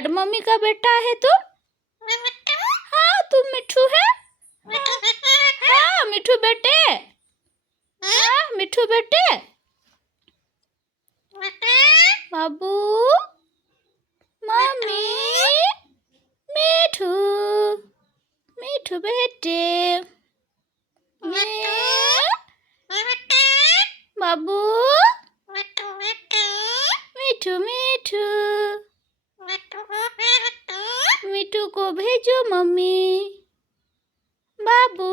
Bad, mummy का बेटा है तुम? हाँ, तुम मिठू है? हाँ, मिठू बेटे। हाँ, मिठू बेटे। बाबू, मम्मी, मिठू, मिठू बेटे, बाबू, मिठू मिठू, मिठू को भेजो मम्मी, बाबू।